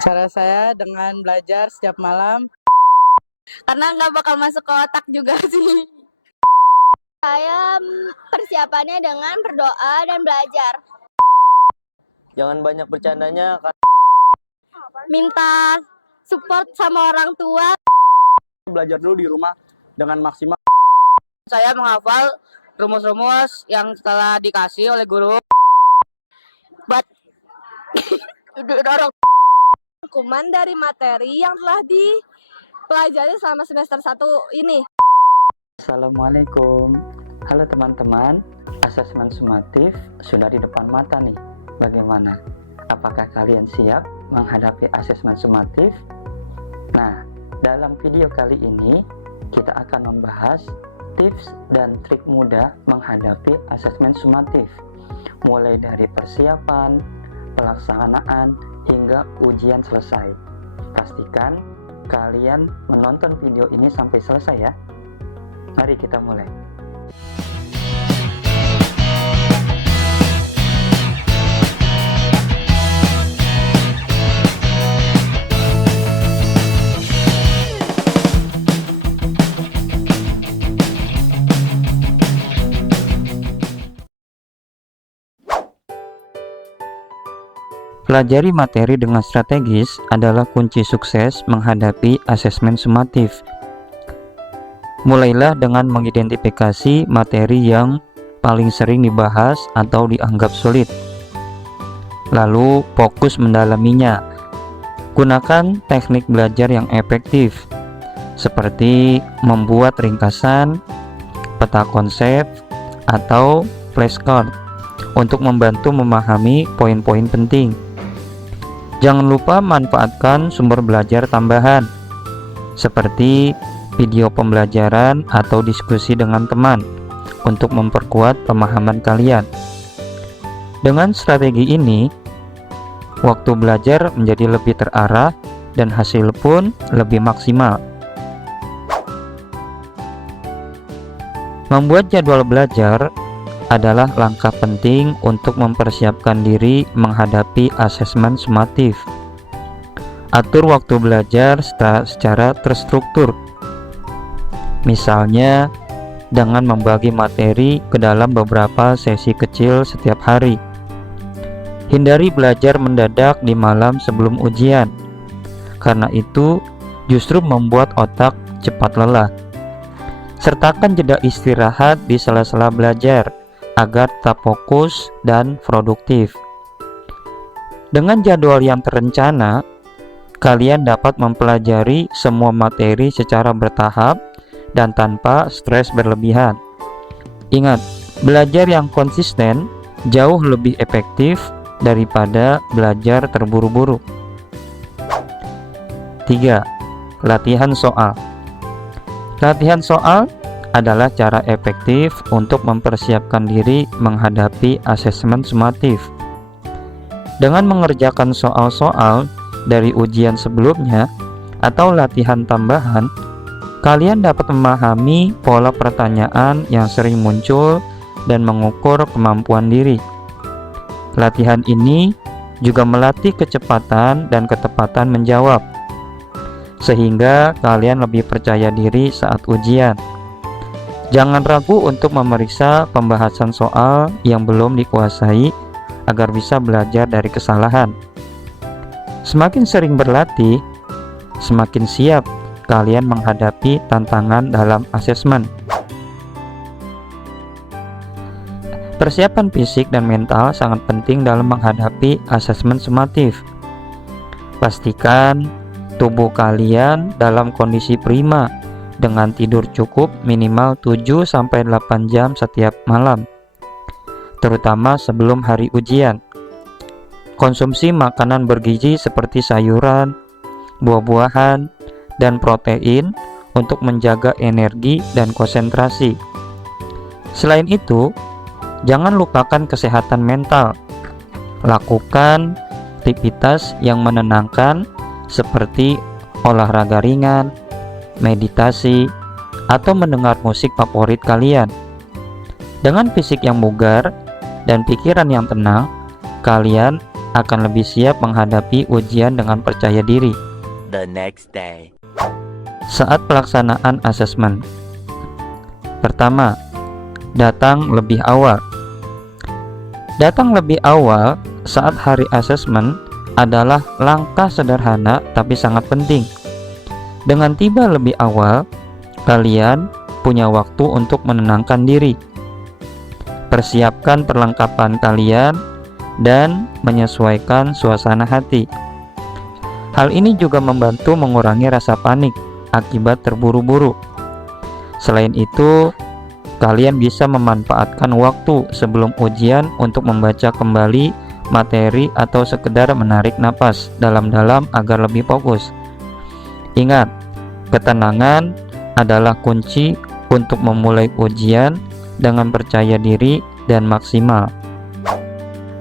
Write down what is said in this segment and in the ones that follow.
Cara saya dengan belajar setiap malam. Karena nggak bakal masuk ke otak juga sih. Saya persiapannya dengan berdoa dan belajar. Jangan banyak bercandanya, Minta support sama orang tua. Belajar dulu di rumah dengan maksimal. Saya menghafal rumus-rumus yang telah dikasih oleh guru. Buat dorong hukuman dari materi yang telah dipelajari selama semester 1 ini. Assalamualaikum. Halo teman-teman, asesmen sumatif sudah di depan mata nih. Bagaimana? Apakah kalian siap menghadapi asesmen sumatif? Nah, dalam video kali ini kita akan membahas tips dan trik mudah menghadapi asesmen sumatif, mulai dari persiapan, pelaksanaan, hingga ujian selesai. Pastikan kalian menonton video ini sampai selesai ya. Mari kita mulai. Pelajari materi dengan strategis adalah kunci sukses menghadapi asesmen sumatif. Mulailah dengan mengidentifikasi materi yang paling sering dibahas atau dianggap sulit. Lalu fokus mendalaminya. Gunakan teknik belajar yang efektif, seperti membuat ringkasan, peta konsep, atau flashcard untuk membantu memahami poin-poin penting. Jangan lupa manfaatkan sumber belajar tambahan, seperti video pembelajaran atau diskusi dengan teman untuk memperkuat pemahaman kalian. Dengan strategi ini, waktu belajar menjadi lebih terarah dan hasil pun lebih maksimal. Membuat jadwal belajar adalah langkah penting untuk mempersiapkan diri menghadapi asesmen sumatif. Atur waktu belajar secara terstruktur. Misalnya, dengan membagi materi ke dalam beberapa sesi kecil setiap hari. Hindari belajar mendadak di malam sebelum ujian, karena itu justru membuat otak cepat lelah. Sertakan jeda istirahat di sela-sela belajar, agar tetap fokus dan produktif. Dengan jadwal yang terencana, kalian dapat mempelajari semua materi secara bertahap dan tanpa stres berlebihan. Ingat, belajar yang konsisten jauh lebih efektif daripada belajar terburu-buru. 3. Latihan soal. Latihan soal adalah cara efektif untuk mempersiapkan diri menghadapi asesmen sumatif. Dengan mengerjakan soal-soal dari ujian sebelumnya atau latihan tambahan, kalian dapat memahami pola pertanyaan yang sering muncul dan mengukur kemampuan diri. Latihan ini juga melatih kecepatan dan ketepatan menjawab, sehingga kalian lebih percaya diri saat ujian. Jangan ragu untuk memeriksa pembahasan soal yang belum dikuasai agar bisa belajar dari kesalahan. Semakin sering berlatih, semakin siap kalian menghadapi tantangan dalam asesmen. Persiapan fisik dan mental sangat penting dalam menghadapi asesmen sumatif. Pastikan tubuh kalian dalam kondisi prima, dengan tidur cukup minimal 7-8 jam setiap malam, terutama sebelum hari ujian. Konsumsi makanan bergizi seperti sayuran, buah-buahan, dan protein untuk menjaga energi dan konsentrasi. Selain itu, jangan lupakan kesehatan mental. Lakukan aktivitas yang menenangkan seperti olahraga ringan, meditasi, atau mendengar musik favorit kalian. Dengan fisik yang bugar dan pikiran yang tenang, kalian akan lebih siap menghadapi ujian dengan percaya diri. The next day. Saat pelaksanaan asesmen. Pertama, datang lebih awal. Datang lebih awal saat hari asesmen adalah langkah sederhana tapi sangat penting. Dengan tiba lebih awal, kalian punya waktu untuk menenangkan diri, persiapkan perlengkapan kalian, dan menyesuaikan suasana hati. Hal ini juga membantu mengurangi rasa panik akibat terburu-buru. Selain itu, kalian bisa memanfaatkan waktu sebelum ujian untuk membaca kembali materi atau sekedar menarik napas dalam-dalam agar lebih fokus. Ingat, ketenangan adalah kunci untuk memulai ujian dengan percaya diri dan maksimal.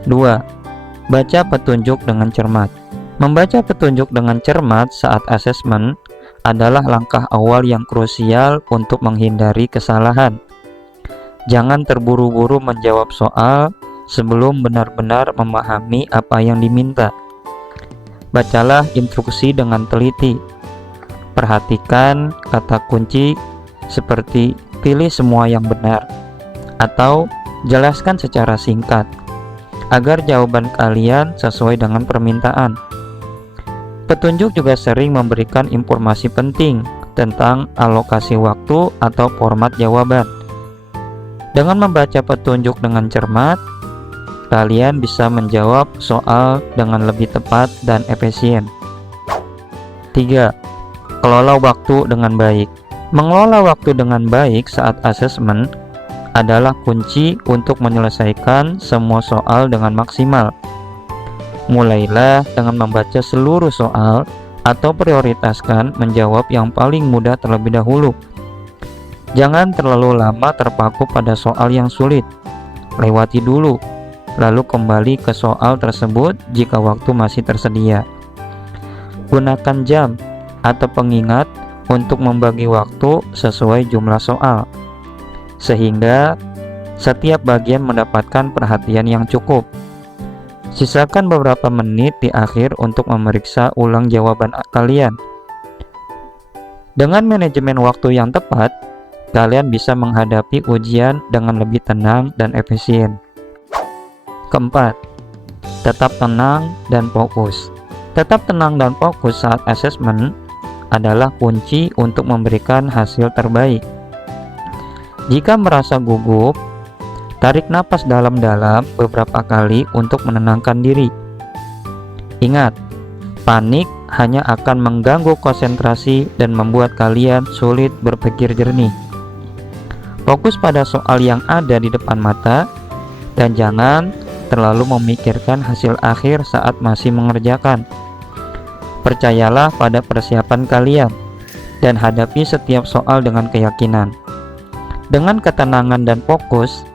2. Baca petunjuk dengan cermat. Membaca petunjuk dengan cermat saat asesmen adalah langkah awal yang krusial untuk menghindari kesalahan. Jangan terburu-buru menjawab soal sebelum benar-benar memahami apa yang diminta. Bacalah instruksi dengan teliti. Perhatikan kata kunci seperti pilih semua yang benar atau jelaskan secara singkat agar jawaban kalian sesuai dengan permintaan. Petunjuk juga sering memberikan informasi penting tentang alokasi waktu atau format jawaban. Dengan membaca petunjuk dengan cermat, kalian bisa menjawab soal dengan lebih tepat dan efisien. 3. Kelola waktu dengan baik. Mengelola waktu dengan baik saat asesmen adalah kunci untuk menyelesaikan semua soal dengan maksimal. Mulailah dengan membaca seluruh soal atau prioritaskan menjawab yang paling mudah terlebih dahulu. Jangan terlalu lama terpaku pada soal yang sulit. Lewati dulu, lalu kembali ke soal tersebut jika waktu masih tersedia. Gunakan jam atau pengingat untuk membagi waktu sesuai jumlah soal, sehingga setiap bagian mendapatkan perhatian yang cukup. Sisakan beberapa menit di akhir untuk memeriksa ulang jawaban kalian. Dengan manajemen waktu yang tepat, kalian bisa menghadapi ujian dengan lebih tenang dan efisien. Keempat, tetap tenang dan fokus. Tetap tenang dan fokus saat asesmen adalah kunci untuk memberikan hasil terbaik. Jika merasa gugup, tarik napas dalam-dalam beberapa kali untuk menenangkan diri. Ingat, panik hanya akan mengganggu konsentrasi dan membuat kalian sulit berpikir jernih. Fokus pada soal yang ada di depan mata dan jangan terlalu memikirkan hasil akhir saat masih mengerjakan. Percayalah pada persiapan kalian dan hadapi setiap soal dengan keyakinan. Dengan ketenangan dan fokus,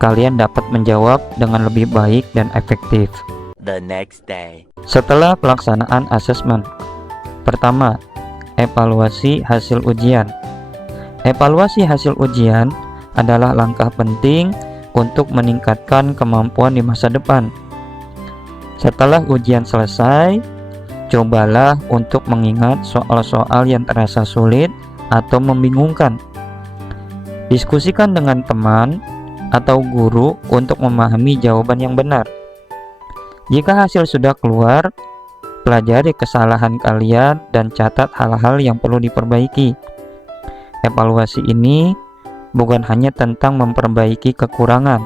kalian dapat menjawab dengan lebih baik dan efektif. The next day. Setelah pelaksanaan asesmen. Pertama, evaluasi hasil ujian. Evaluasi hasil ujian adalah langkah penting untuk meningkatkan kemampuan di masa depan. Setelah ujian selesai, cobalah untuk mengingat soal-soal yang terasa sulit atau membingungkan. Diskusikan dengan teman atau guru untuk memahami jawaban yang benar. Jika hasil sudah keluar, pelajari kesalahan kalian dan catat hal-hal yang perlu diperbaiki. Evaluasi ini bukan hanya tentang memperbaiki kekurangan,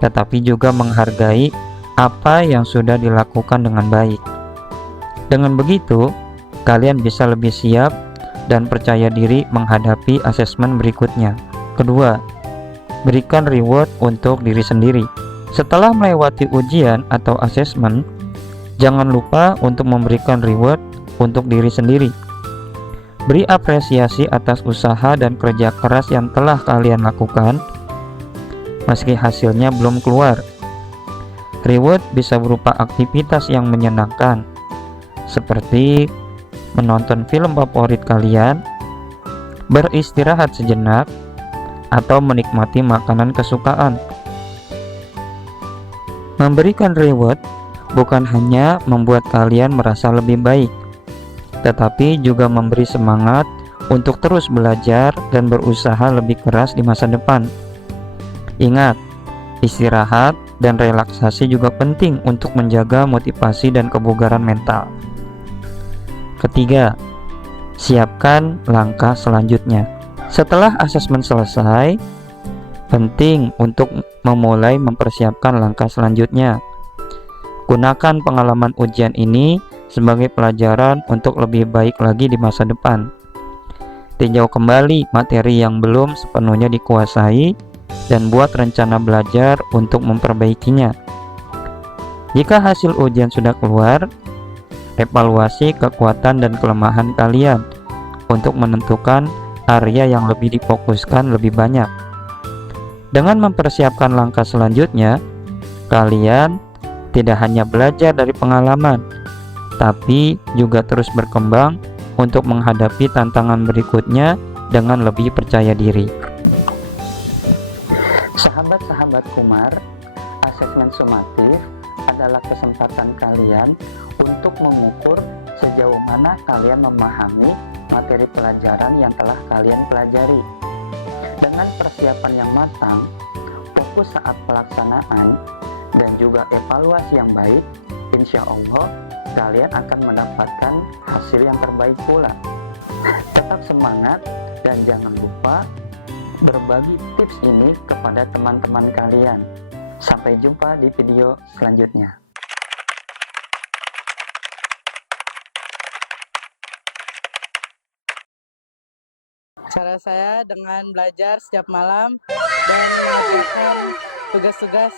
tetapi juga menghargai apa yang sudah dilakukan dengan baik. Dengan begitu, kalian bisa lebih siap dan percaya diri menghadapi asesmen berikutnya. Kedua, berikan reward untuk diri sendiri. Setelah melewati ujian atau asesmen, jangan lupa untuk memberikan reward untuk diri sendiri. Beri apresiasi atas usaha dan kerja keras yang telah kalian lakukan, meski hasilnya belum keluar. Reward bisa berupa aktivitas yang menyenangkan, seperti menonton film favorit kalian, beristirahat sejenak, atau menikmati makanan kesukaan. Memberikan reward bukan hanya membuat kalian merasa lebih baik, tetapi juga memberi semangat untuk terus belajar dan berusaha lebih keras di masa depan. Ingat, istirahat dan relaksasi juga penting untuk menjaga motivasi dan kebugaran mental. Ketiga, siapkan langkah selanjutnya. Setelah asesmen selesai, penting untuk memulai mempersiapkan langkah selanjutnya. Gunakan pengalaman ujian ini sebagai pelajaran untuk lebih baik lagi di masa depan. Tinjau kembali materi yang belum sepenuhnya dikuasai dan buat rencana belajar untuk memperbaikinya. Jika hasil ujian sudah keluar, evaluasi kekuatan dan kelemahan kalian untuk menentukan area yang lebih difokuskan lebih banyak. Dengan mempersiapkan langkah selanjutnya, kalian tidak hanya belajar dari pengalaman, tapi juga terus berkembang untuk menghadapi tantangan berikutnya dengan lebih percaya diri. Sahabat-sahabat Kumar, asesmen sumatif adalah kesempatan kalian untuk mengukur sejauh mana kalian memahami materi pelajaran yang telah kalian pelajari. Dengan persiapan yang matang, fokus saat pelaksanaan, dan juga evaluasi yang baik, insya Allah kalian akan mendapatkan hasil yang terbaik pula. Tetap semangat dan jangan lupa berbagi tips ini kepada teman-teman kalian. Sampai jumpa di video selanjutnya. Cara saya dengan belajar setiap malam dan mengerjakan tugas-tugas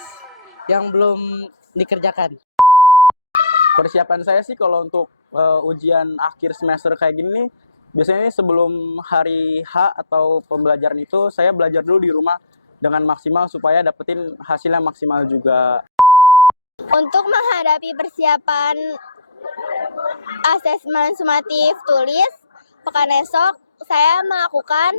yang belum dikerjakan. Persiapan saya sih kalau untuk ujian akhir semester kayak gini, biasanya sebelum hari H atau pembelajaran itu saya belajar dulu di rumah dengan maksimal supaya dapetin hasil yang maksimal juga. Untuk menghadapi persiapan asesmen sumatif tulis pekan esok, saya melakukan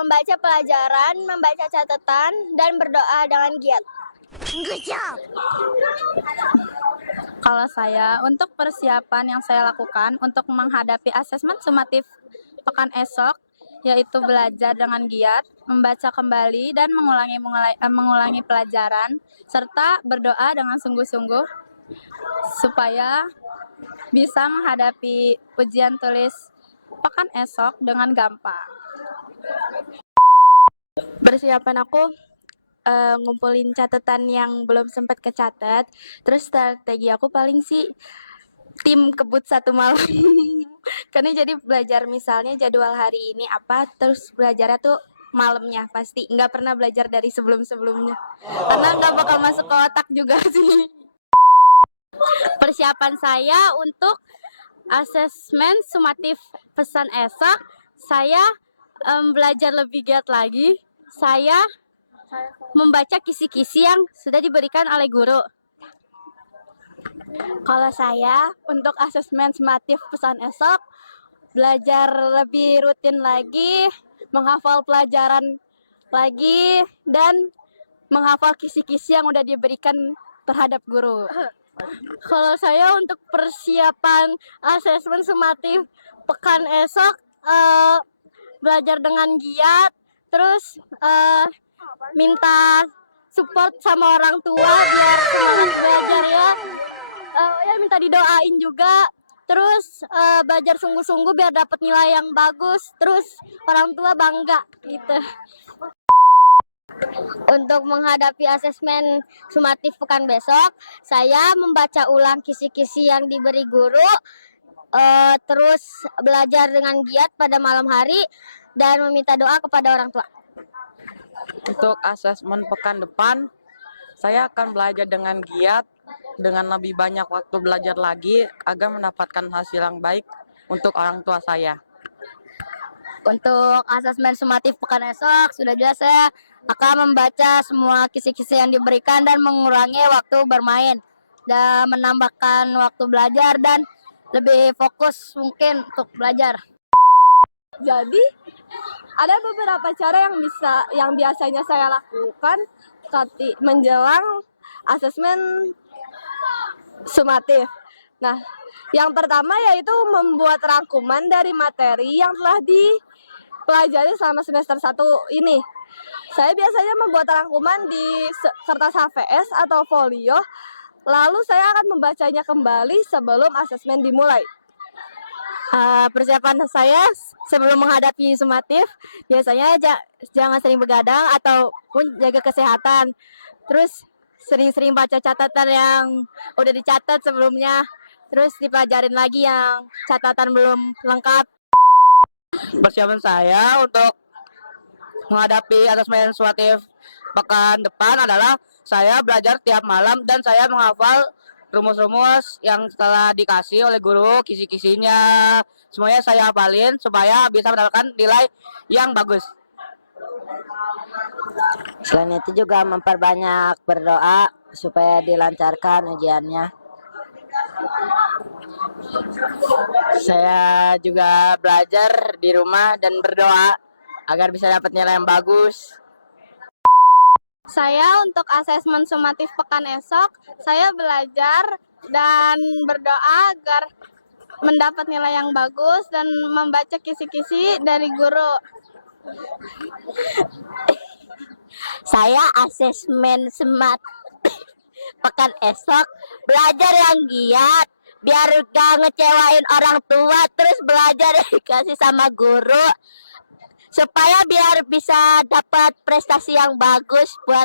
membaca pelajaran, membaca catatan, dan berdoa dengan giat. Good job! Kalau saya, untuk persiapan yang saya lakukan untuk menghadapi asesmen sumatif pekan esok, yaitu belajar dengan giat, membaca kembali dan mengulangi pelajaran, serta berdoa dengan sungguh-sungguh supaya bisa menghadapi ujian tulis pekan esok dengan gampang. Persiapan aku ngumpulin catatan yang belum sempat kecatat. Terus strategi aku paling sih tim kebut satu malam. Karena jadi belajar misalnya jadwal hari ini apa, terus belajarnya tuh malamnya pasti. Nggak pernah belajar dari sebelum-sebelumnya. Karena nggak bakal masuk ke otak juga sih. Persiapan saya untuk asesmen sumatif pesan esok, saya belajar lebih giat lagi. Saya membaca kisi-kisi yang sudah diberikan oleh guru. Kalau saya untuk asesmen sumatif pesan esok, belajar lebih rutin lagi, menghafal pelajaran lagi, dan menghafal kisi-kisi yang udah diberikan terhadap guru. Kalau saya untuk persiapan asesmen sumatif pekan esok, belajar dengan giat, terus minta support sama orang tua biar semangat belajar ya. Ya minta didoain juga. Terus belajar sungguh-sungguh biar dapat nilai yang bagus. Terus orang tua bangga gitu. Untuk menghadapi asesmen sumatif pekan besok, saya membaca ulang kisi-kisi yang diberi guru, terus belajar dengan giat pada malam hari, dan meminta doa kepada orang tua. Untuk asesmen pekan depan, saya akan belajar dengan giat, dengan lebih banyak waktu belajar lagi agar mendapatkan hasil yang baik untuk orang tua saya. Untuk asesmen sumatif pekan esok, sudah jelas saya akan membaca semua kisi-kisi yang diberikan dan mengurangi waktu bermain dan menambahkan waktu belajar dan lebih fokus mungkin untuk belajar. Jadi ada beberapa cara yang biasanya saya lakukan menjelang asesmen sumatif. Nah, yang pertama yaitu membuat rangkuman dari materi yang telah dipelajari selama semester 1 ini. Saya biasanya membuat rangkuman di kertas HVS atau folio, lalu saya akan membacanya kembali sebelum asesmen dimulai. Persiapan saya sebelum menghadapi sumatif, biasanya jangan sering begadang ataupun jaga kesehatan. Terus sering-sering baca catatan yang udah dicatat sebelumnya, terus dipelajarin lagi yang catatan belum lengkap. Persiapan saya untuk menghadapi asesmen sumatif pekan depan adalah saya belajar tiap malam dan saya menghafal rumus-rumus yang telah dikasih oleh guru, kisi-kisinya. Semuanya saya hafalin supaya bisa mendapatkan nilai yang bagus. Selain itu juga memperbanyak berdoa supaya dilancarkan ujiannya. Saya juga belajar di rumah dan berdoa agar bisa dapat nilai yang bagus. Saya untuk asesmen sumatif pekan esok, saya belajar dan berdoa agar mendapat nilai yang bagus dan membaca kisi-kisi dari guru. Saya asesmen pekan esok belajar yang giat biar gak ngecewain orang tua, terus belajar dikasih sama guru supaya biar bisa dapat prestasi yang bagus buat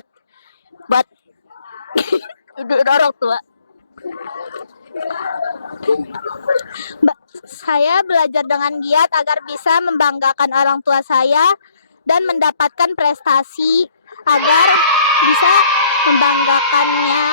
orang tua. Saya belajar dengan giat agar bisa membanggakan orang tua saya dan mendapatkan prestasi agar bisa membanggakannya